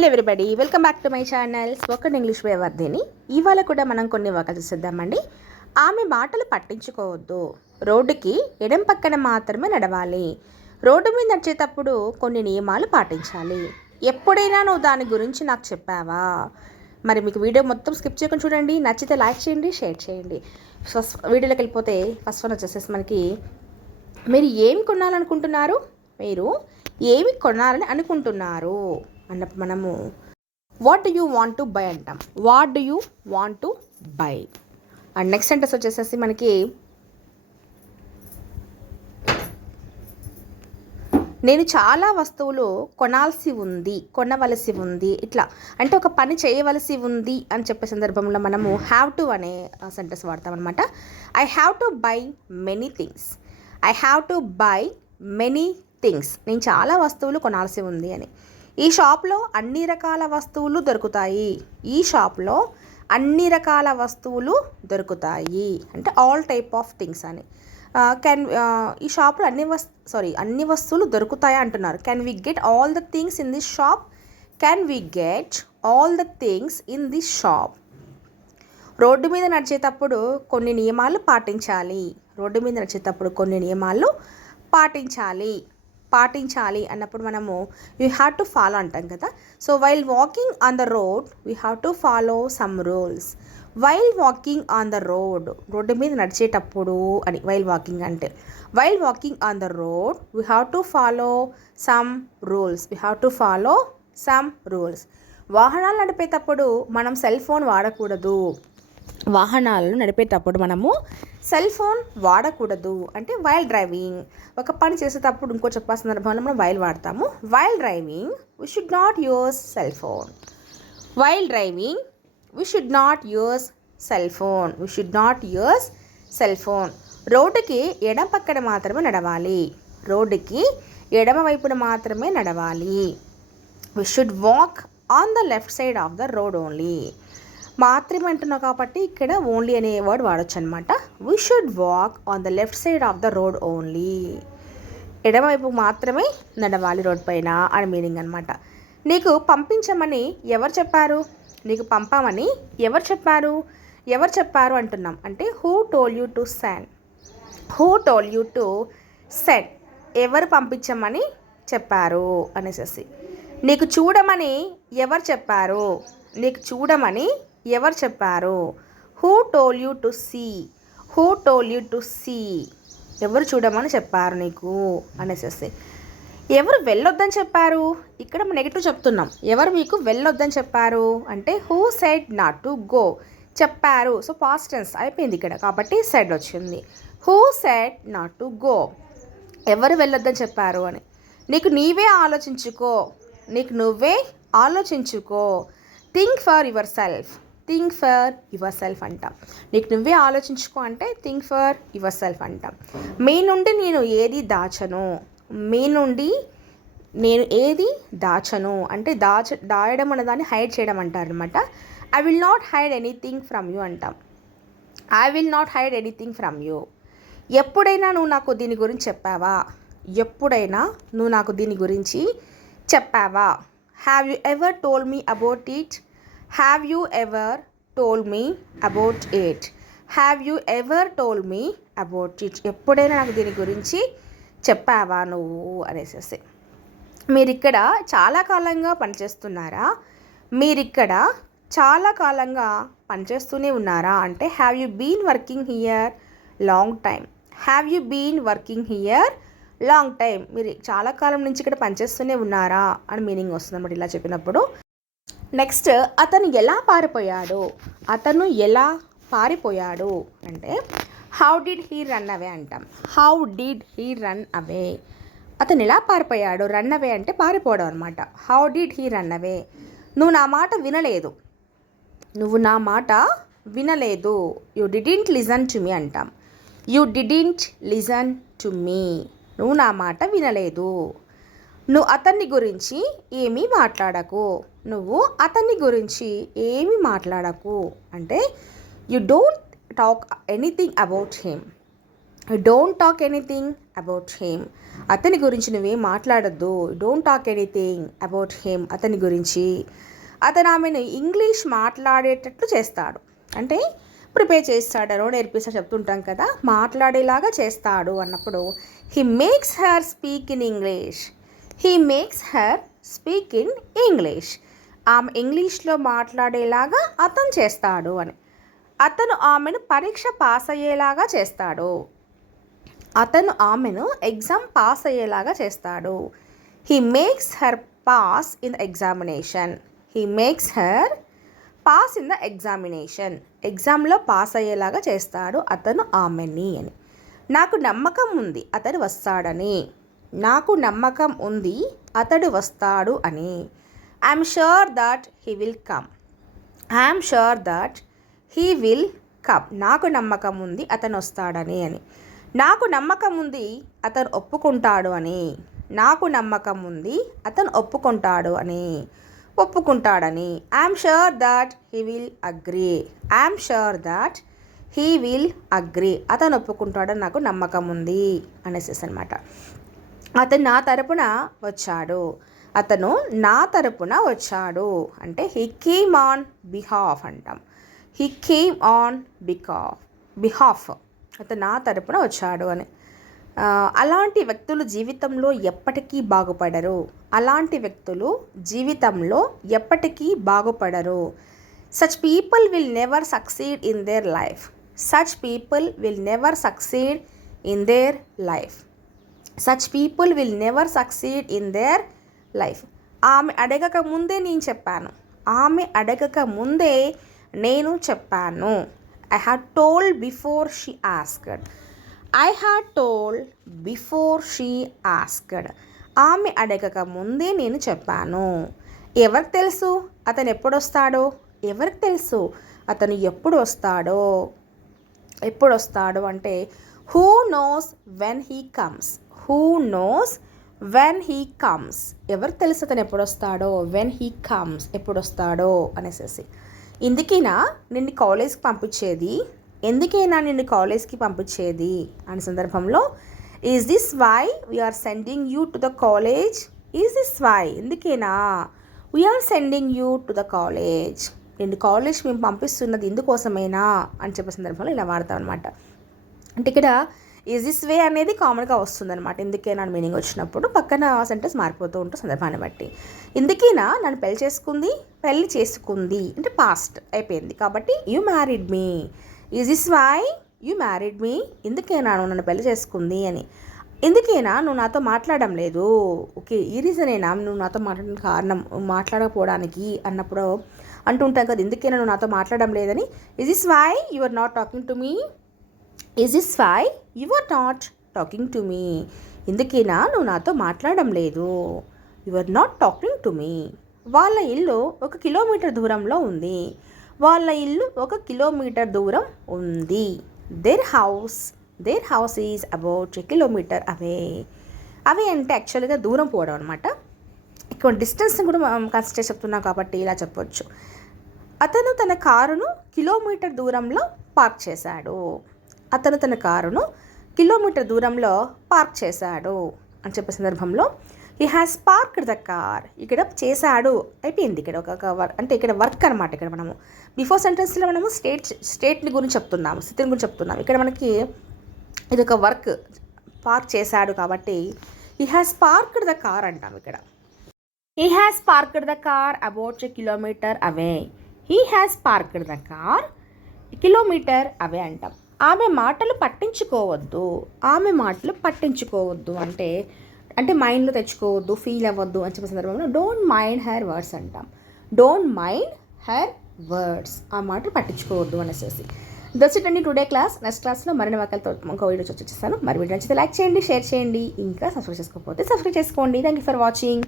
Hello everybody, welcome back to my channel spoken English way Vardhini. ఇవాళ కూడా మనం కొన్ని వాక్యాలు చూద్దామండి. ఆమె మాటలు పట్టించుకోవద్దు. రోడ్డుకి ఎడం పక్కన మాత్రమే నడవాలి. రోడ్డు మీద నడిచేటప్పుడు కొన్ని నియమాలు పాటించాలి. ఎప్పుడైనా నువ్వు దాని గురించి నాకు చెప్పావా? మరి మీకు వీడియో మొత్తం స్కిప్ చేయకుండా చూడండి. నచ్చితే లైక్ చేయండి, షేర్ చేయండి. ఫస్ట్ వీడియోలోకి వెళ్ళిపోతే ఫస్ట్ వన్ వచ్చేసేసి మనకి, మీరు ఏమి కొనాలనుకుంటున్నారు, మీరు ఏమి కొనాలని అనుకుంటున్నారు అన్నప్పుడు మనము what do you want to buy అంటాం. What do you want to buy. And next sentence వచ్చేసేసి మనకి, నేను చాలా వస్తువులు కొనవలసి ఉంది. ఇట్లా అంటే ఒక పని చేయవలసి ఉంది అని చెప్పే సందర్భంలో మనము హ్యావ్ టు అనే సెంటెన్స్ వాడతాం అనమాట. I have to buy many things. I have to buy many things. నేను చాలా వస్తువులు కొనాల్సి ఉంది అని. ఈ షాప్లో అన్ని రకాల వస్తువులు దొరుకుతాయి. ఈ షాప్లో అన్ని రకాల వస్తువులు దొరుకుతాయి అంటే ఆల్ టైప్ ఆఫ్ థింగ్స్ అని. ఈ షాప్లో అన్ని వస్తువులు దొరుకుతాయి అంటున్నారు. Can we get all the things in this shop? Can we get all the things in this shop. Road మీద నడిచేటప్పుడు కొన్ని నియమాలు పాటించాలి. రోడ్డు మీద నడిచేటప్పుడు కొన్ని నియమాలు పాటించాలి అన్నప్పుడు మనము యూ హ్యావ్ టు ఫాలో అంటాం కదా. So while walking on the road we have to follow some rules. While walking on the road మీద నడిచేటప్పుడు అని వైల్ వాకింగ్ అంటే. While walking on the road we have to follow some rules. వాహనాలు నడిపేటప్పుడు మనం cell phone వాడకూడదు. అంటే while driving. ఒక పని చేసేటప్పుడు ఇంకో చెప్పే సందర్భంలో మనం వైల్ వాడతాము. While driving we should not use cell phone. రోడ్డుకి ఎడమ పక్కన మాత్రమే నడవాలి. We should walk on the left side of the road only. మాత్రమే అంటున్నావు కాబట్టి ఇక్కడ ఓన్లీ అనే వర్డ్ వాడచ్చు అనమాట. We should walk on the left side of the road only. ఎడమవైపు మాత్రమే నడవాలి రోడ్ పైన అని మీనింగ్ అనమాట. నీకు పంపించమని ఎవరు చెప్పారు? నీకు పంపమని ఎవరు చెప్పారు అంటున్నాం. అంటే who told you to send. ఎవరు పంపించమని చెప్పారు అనేసి. నీకు చూడమని ఎవరు చెప్పారు? Who told you to see. ఎవరు చూడమని చెప్పారు నీకు అనేసి. ఎవరు వెళ్ళొద్దని చెప్పారు? ఇక్కడ నెగిటివ్ చెప్తున్నాం. ఎవరు మీకు వెళ్ళొద్దని చెప్పారు అంటే who said not to go. చెప్పారు. సో పాస్ట్ టెన్స్ అయిపోయింది ఇక్కడ కాబట్టి సెడ్ వచ్చింది. Who said not to go. ఎవరు వెళ్ళొద్దని చెప్పారు అని. నీకు నువ్వే ఆలోచించుకో. థింక్ ఫర్ యువర్ సెల్ఫ్ అంటాం. నీకు నువ్వే ఆలోచించుకో అంటే థింక్ ఫర్ యువర్ సెల్ఫ్ అంటాం. మీ నుండి నేను ఏది దాచను అంటే దాయడం అన్నదాన్ని హైడ్ చేయడం అంటారు అనమాట. I will not hide anything from you. ఎప్పుడైనా నువ్వు నాకు దీని గురించి చెప్పావా? Have you ever told me about it? ఎప్పుడైనా నాకు దీని గురించి చెప్పావా నువ్వు అనేసి. మీరిక్కడ చాలా కాలంగా పనిచేస్తూనే ఉన్నారా అంటే have you been working here long time. మీరు చాలా కాలం నుంచి ఇక్కడ పనిచేస్తూనే ఉన్నారా అని మీనింగ్ వస్తుంది అన్నమాట ఇలా చెప్పినప్పుడు. నెక్స్ట్, అతను ఎలా పారిపోయాడు అంటే how did he run away. అతను ఎలా పారిపోయాడు? రన్ అవే అంటే పారిపోవడం అనమాట. How did he run away. నువ్వు నా మాట వినలేదు. You didn't listen to me. నువ్వు నా మాట వినలేదు. నువ్వు అతన్ని గురించి ఏమీ మాట్లాడకు అంటే you don't talk anything about him. Don't talk anything about him. అతని గురించి నువ్వేం మాట్లాడద్దు. Don't talk anything about him. అతని గురించి. అతను ఆమెను ఇంగ్లీష్ మాట్లాడేటట్లు చేస్తాడు. అంటే ప్రిపేర్ చేస్తాడనో నేర్పిస్తాడు చెప్తుంటాం కదా, మాట్లాడేలాగా చేస్తాడు అన్నప్పుడు he makes her speak in English. He makes her speak in English. ఆమె ఇంగ్లీష్లో మాట్లాడేలాగా అతను చేస్తాడు అని. అతను ఆమెను పరీక్ష పాస్ అయ్యేలాగా చేస్తాడు. అతను ఆమెను ఎగ్జామ్ పాస్ అయ్యేలాగా చేస్తాడు. He makes her pass in the examination. He makes her pass in the examination. ఎగ్జామ్లో పాస్ అయ్యేలాగా చేస్తాడు అతను ఆమెని అని. నాకు నమ్మకం ఉంది అతడు వస్తాడని. నాకు నమ్మకం ఉంది అతడు వస్తాడు అని. I'm sure that he will come. I'm sure that he will come. నాకు నమ్మకం ఉంది అతను వస్తాడని అని. నాకు నమ్మకం ఉంది అతను ఒప్పుకుంటాడు అని. నాకు నమ్మకం ఉంది అతను ఒప్పుకుంటాడని. I'm sure that he will agree. I'm sure that he will agree. అతను ఒప్పుకుంటాడని నాకు నమ్మకం ఉంది అనేసి అనమాట. అతను నా తరపున వచ్చాడు. అతను నా తరపున వచ్చాడు అంటే హీ కేమ్ ఆన్ బిహాఫ్ అంటాం. He came on behalf. అతను నా తరపున వచ్చాడు అని. అలాంటి వ్యక్తులు జీవితంలో ఎప్పటికీ బాగుపడరు. అలాంటి వ్యక్తులు జీవితంలో ఎప్పటికీ బాగుపడరు. Such people will never succeed in their life. Such people will never succeed in their life. Such people will never succeed in their life. ఆమె అడగక ముందే నేను చెప్పాను. ఆమె అడగక ముందే నేను చెప్పాను. I had told before she asked. I had told before she asked. ఆమె అడగక ముందే నేను చెప్పాను. ఎవరికి తెలుసు అతను ఎప్పుడు వస్తాడో? ఎవరికి తెలుసు అతను ఎప్పుడు వస్తాడో అంటే who knows when he comes. Who knows when he comes. ఎవరికి తెలుసు అతను ఎప్పుడు వస్తాడో? When he comes. ఎప్పుడు వస్తాడో అనేసి. ఎందుకైనా నిన్ను కాలేజ్కి పంపించేది అనే సందర్భంలో is this why we're sending you to the college. Is this why ఎందుకైనా we're sending you to the college. నిన్ను కాలేజ్ మేము పంపిస్తున్నది ఇందుకోసమేనా అని చెప్పే సందర్భంలో ఇలా వాడతాం అనమాట. అంటే ఇక్కడ ఈజ్ దిస్ వే అనేది కామన్గా వస్తుందన్నమాట. ఎందుకైనా మీనింగ్ వచ్చినప్పుడు పక్కన సెంటెన్స్ మారిపోతూ ఉంటుంది సందర్భాన్ని బట్టి. ఎందుకైనా నన్ను పెళ్లి చేసుకుంది అంటే పాస్ట్ అయిపోయింది కాబట్టి you married me. Is this why you married me. ఎందుకైనా నువ్వు నన్ను పెళ్లి చేసుకుంది అని. ఎందుకైనా నువ్వు నాతో మాట్లాడడం లేదు. ఓకే, ఈ రీజనేనా నువ్వు నాతో మాట్లాడడానికి కారణం మాట్లాడకపోవడానికి అన్నప్పుడు అంటుంటాం కదా, ఎందుకైనా నువ్వు నాతో మాట్లాడడం లేదని. Is this why you are not talking to me. Is this why you are not talking to me. ఎందుకైనా నువ్వు నాతో మాట్లాడడం లేదు. You are not talking to me. వాళ్ళ ఇల్లు 1 కిలోమీటర్ దూరంలో ఉంది. Their house is about 1 kilometre away. అవి అంటే యాక్చువల్గా దూరం పోవడం అనమాట. ఇక్కడ డిస్టెన్స్ని కూడా మనం కన్సిడర్ చెప్తున్నాం కాబట్టి ఇలా చెప్పొచ్చు. అతను తన కారును కిలోమీటర్ దూరంలో పార్క్ చేశాడు అని చెప్పే సందర్భంలో he has parked the car. ఇక్కడ చేశాడు అయిపోయింది. ఇక్కడ ఒక అంటే ఇక్కడ వర్క్ అనమాట. ఇక్కడ మనము బిఫోర్ సెంటెన్స్లో మనము స్టేట్ని గురించి చెప్తున్నాము, స్థితిని గురించి చెప్తున్నాము. ఇక్కడ మనకి ఇది ఒక వర్క్, పార్క్ చేశాడు కాబట్టి he has parked the car అంటాం. ఇక్కడ he has parked the car about 1 kilometre away. He has parked the car kilometre away అంటాం. ఆమె మాటలు పట్టించుకోవద్దు అంటే మైండ్లో తెచ్చుకోవద్దు, ఫీల్ అవ్వద్దు అని చెప్పే సందర్భంలో డోంట్ మైండ్ హర్ వర్డ్స్ అంటాం. Don't mind her words. ఆ మాటలు పట్టించుకోవద్దు అనేసి. దట్స్ ఇట్ అండి టుడే క్లాస్. నెక్స్ట్ క్లాస్లో మరిన్ని వాక్యాలతో ఇంకో వీడియో వచ్చేస్తాను. మరి వీడియో నచ్చితే లైక్ చేయండి, షేర్ చేయండి, ఇంకా సబ్స్క్రైబ్ చేసుకోకపోతే సబ్స్క్రైబ్ చేసుకోండి. Thank you for watching.